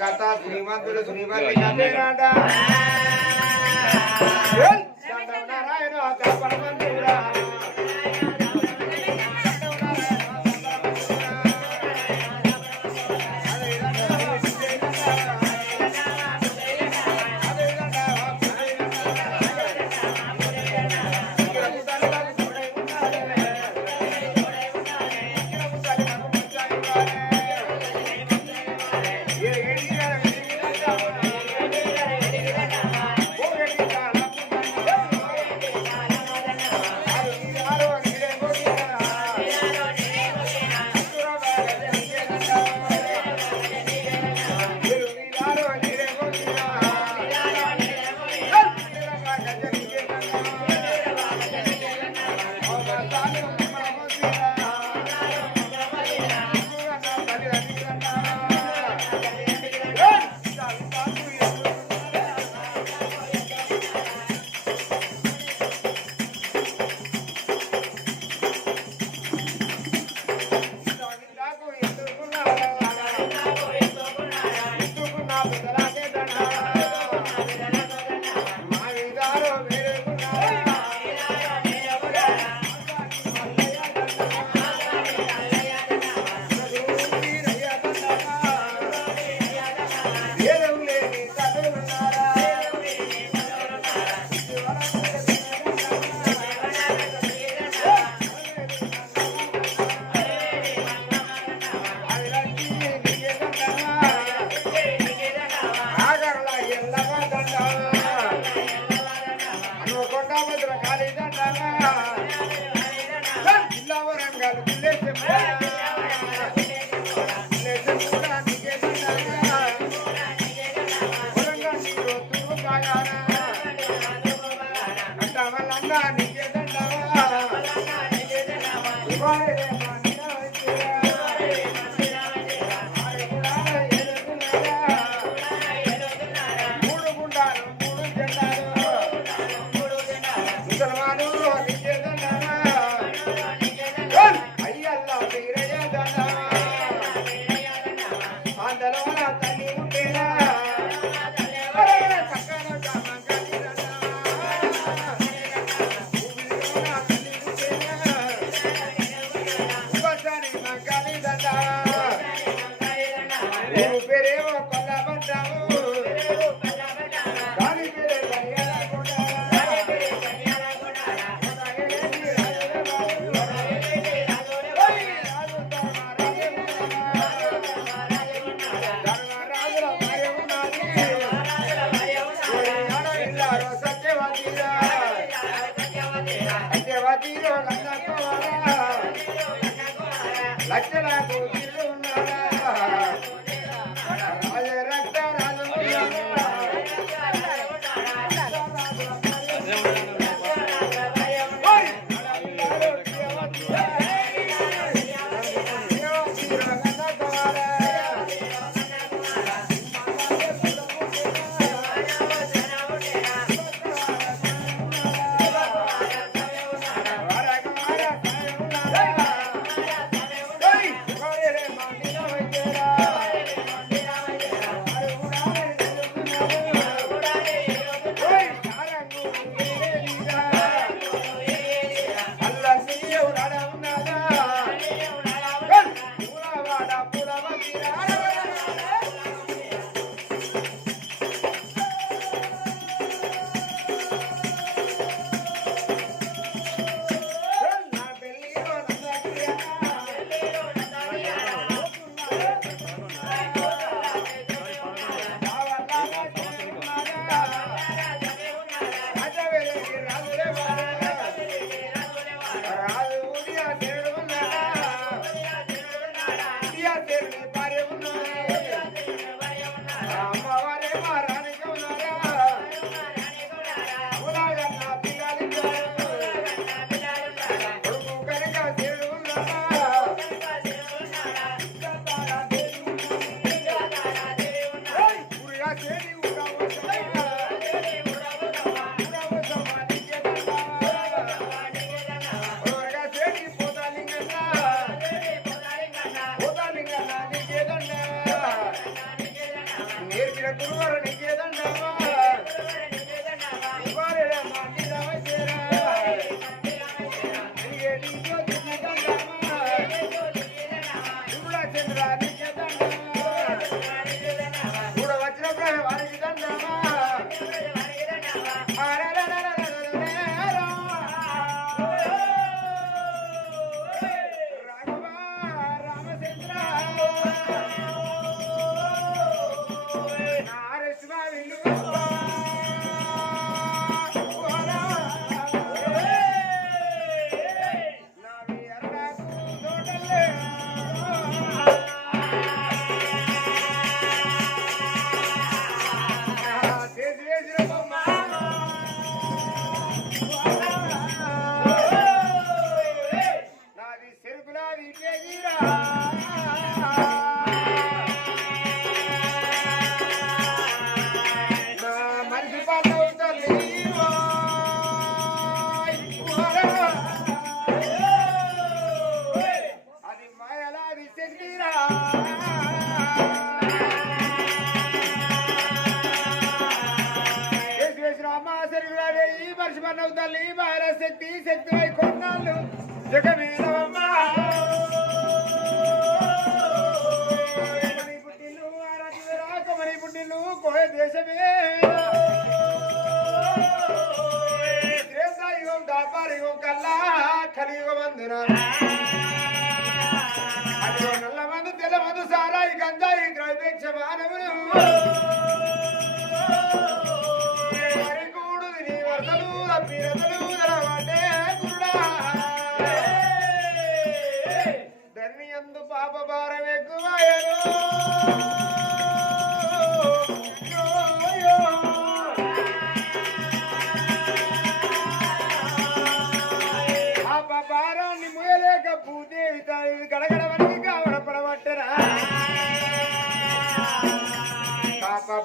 కథ శ్రీమంతుడు శ్రీమంతి నారాయణ పరమంతుడా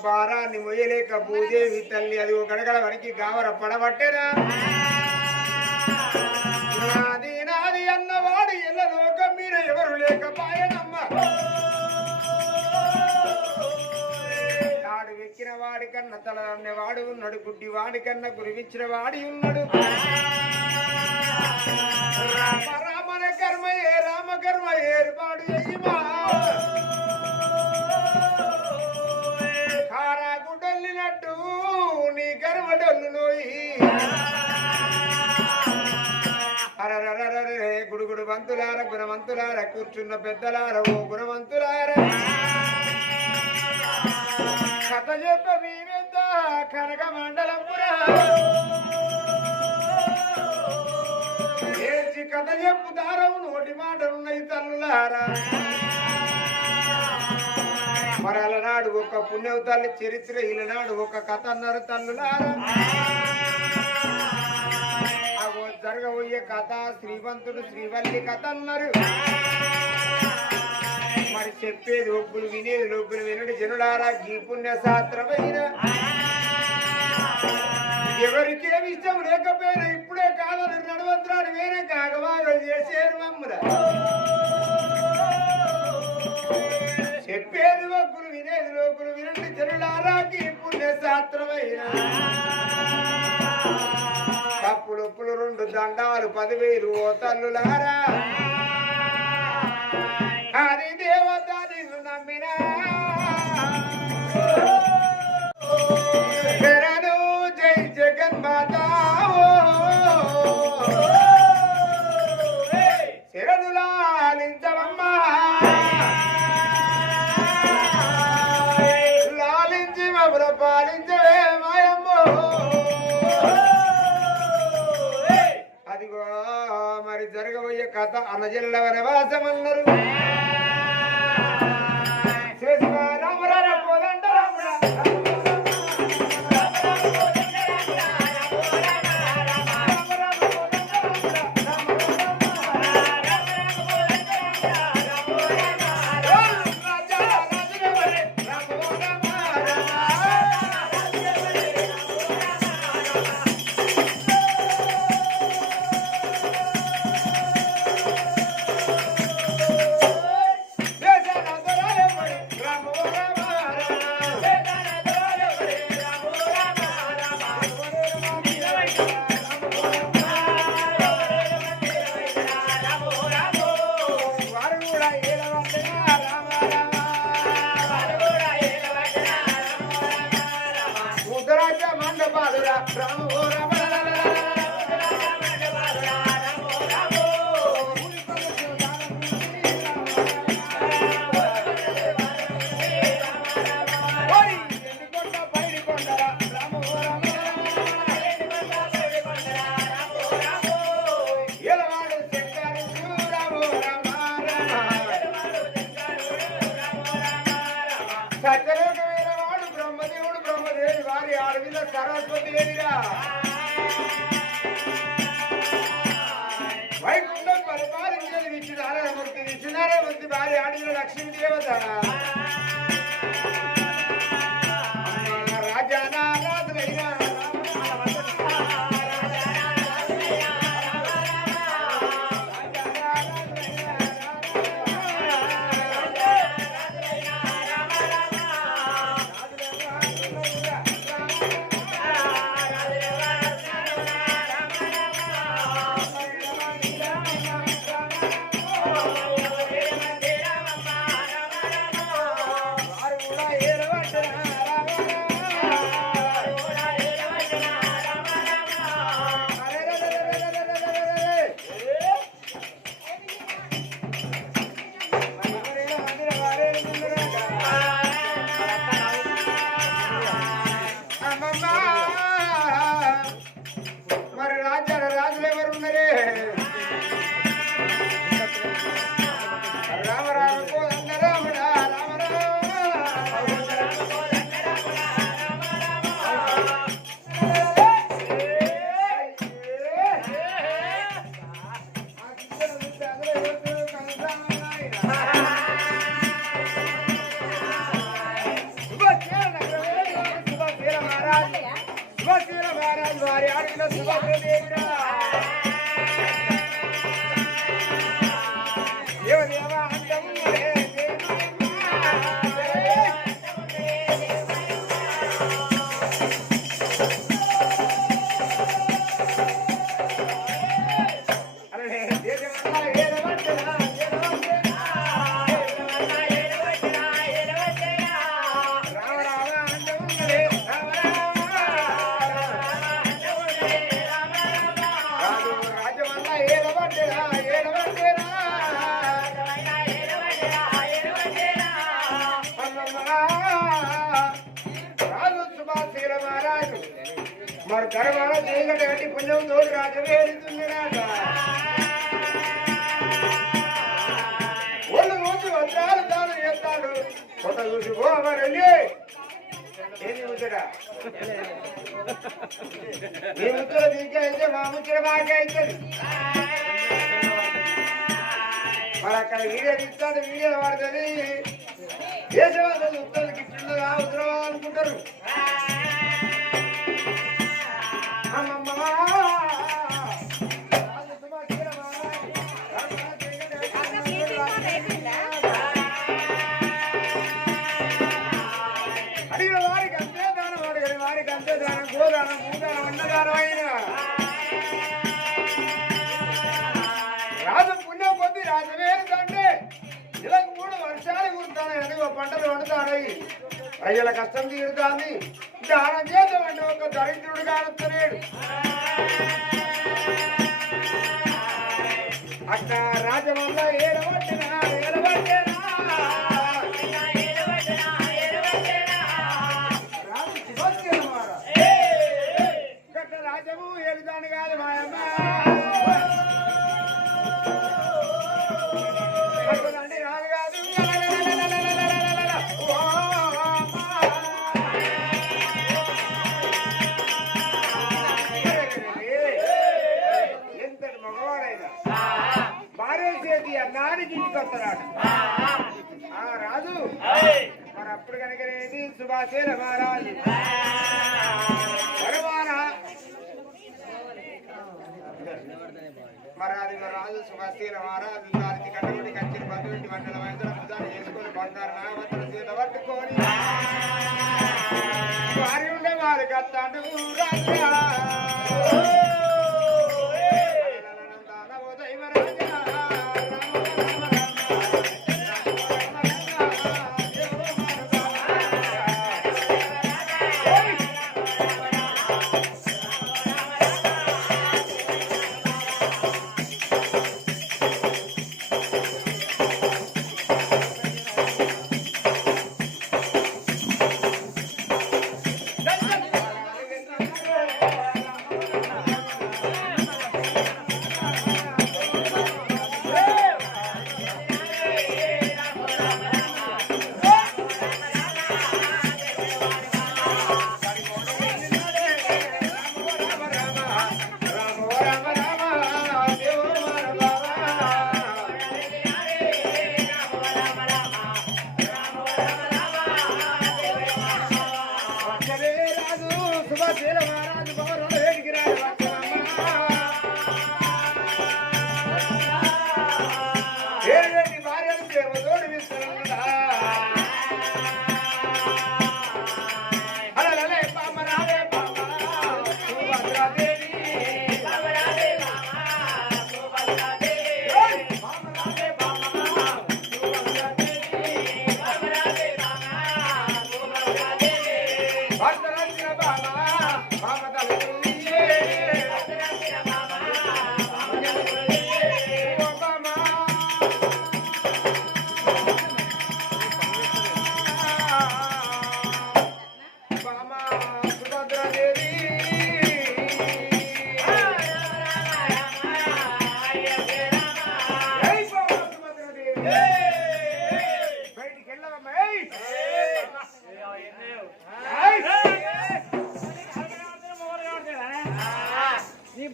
భారాన్ని మొయ్యలేక భూదేవి తల్లి అది ఒక గడగడ వరకు గావర పడబట్టెనా నాది నాది అన్నవాడు ఎల్ల లోకం మీద ఎవరు లేకపాయనమ్మ నాడు వెక్కిన వాడి తల వాడు ఉన్నాడు గుడ్డి వాడి కన్న వాడి ఉన్నాడు రామ రామన ఏ రామ కర్మ ఏర్పాటు చెయ్యమా కారాగుడల్లినట్టు నీ గర్వడల్లు నోయి అరరరరరే గుడుగుడు వంతులార గుణవంతులార కూర్చున్న పెద్దలార ఓ గుణవంతులార. కథ చెప్ప మీరెంత కనక మండలపురా ఏడ్చి కథ చెప్పుతారవు నోటి మాటలున్నాయి తల్లులారా. మరి అలనాడు ఒక పుణ్యవ తల్లి చరిత్ర ఇలనాడు ఒక కథ అన్నారు తల్లులారా జరగబోయే కథ శ్రీమంతుడు శ్రీవల్లి కథ అన్నారు. మరి చెప్పేది ఒప్పులు వినేది ఒప్పులు వినడు జనులారా గీ పుణ్య శాస్త్రమైన ఎవరికేమి ఇష్టం లేకపోయినా ఇప్పుడే కాదని నడవంతరాడు వేరే కాగవాగలు చేసేరు మమ్మల్ని వినేది లోకులు వినండి జనులారాకి పుణ్య శాస్త్రమైన? తప్పులు ఒప్పులు రెండు దండాలు పదివేలు ఓ తల్లులారా? అది దేవత నిన్ను నమ్మినా జై జగన్మాత. కథ అనజిల్ల వనవాసం మరి పుణ్యం తోడు రాజు ఒళ్ళు వజ్రాలు చేస్తాడు. చూసి మరి ఏది ముచ్చరా నీ ముచ్చట నీకే అయితే మా ముచ్చట మాకే అవుతుంది మరి అక్కడ వీడియో తీస్తాడు వీడియో పడుతుంది దేశవాసులు ఉత్తరాలు అనుకుంటారు. పంటలు వండుతాయి ప్రజల కష్టం తీరుతాంది. దానం చేద్దామంటే ఒక దరిద్రుడు కానొస్తలేడు అక్క రాజమల్ల ఏడవట్టినా రాజు సుభాషేల మహారాజు దానికి కట్టబడి కచ్చిన బంధువుంటి మండల వైద్యుల ముదాలు చేసుకుని బంగారు నాగవత్తుల చేత పట్టుకొని వారి ఉండే వారి కత్తాడు రాజా.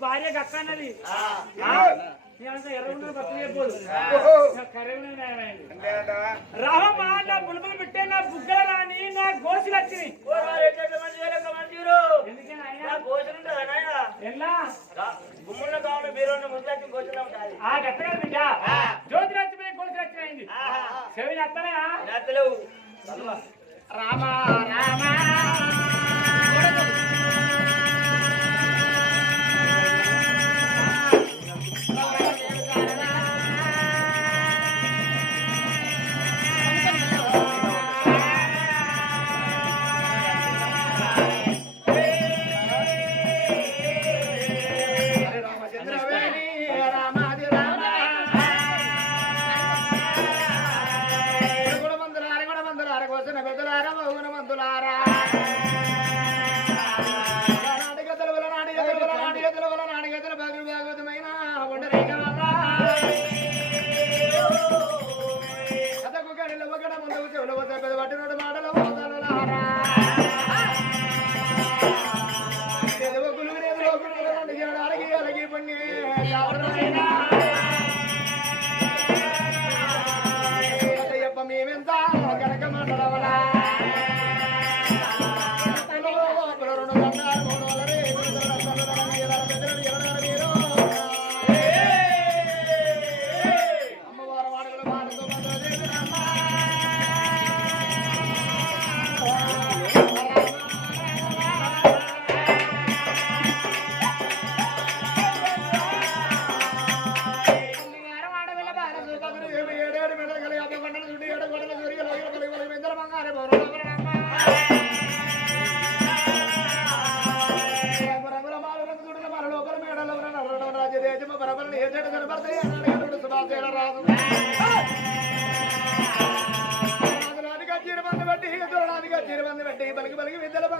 భార్య కక్కనది రామమ్మ నా పెట్టే నా బుగ్గల రాని నా గోసులు వచ్చింది జ్యోతిరాత్రి గోసులు వచ్చినాయింది చెవి నత్తలేవు. రామా రామా.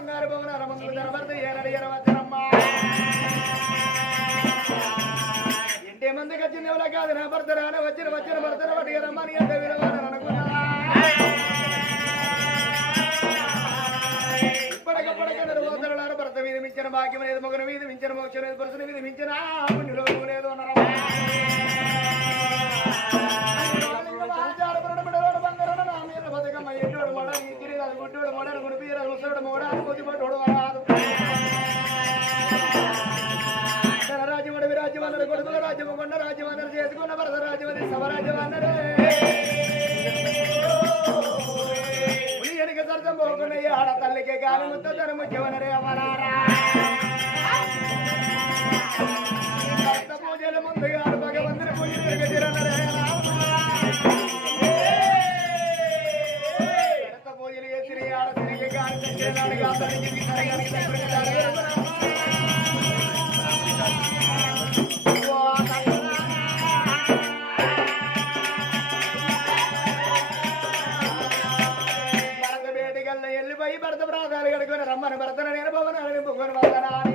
బంగారు భవన మంది గచ్చింది ఎవరు భర్త రాని వచ్చిన వచ్చిన భర్తను పట్టి రమ్మని ఎంత విలువని అనుకున్నా. ఇప్పటికప్పటికీ భర్త మీద మించిన భాగ్యం లేదు మొగన మీద మించిన మోక్షం లేదు పురుషుని మీద మించిన వెళ్ళిపోయి భర్త ప్రాధాలు కడుకొని రమ్మని భర్తను నేను భవనాలు నింపుకొని వదనాన్ని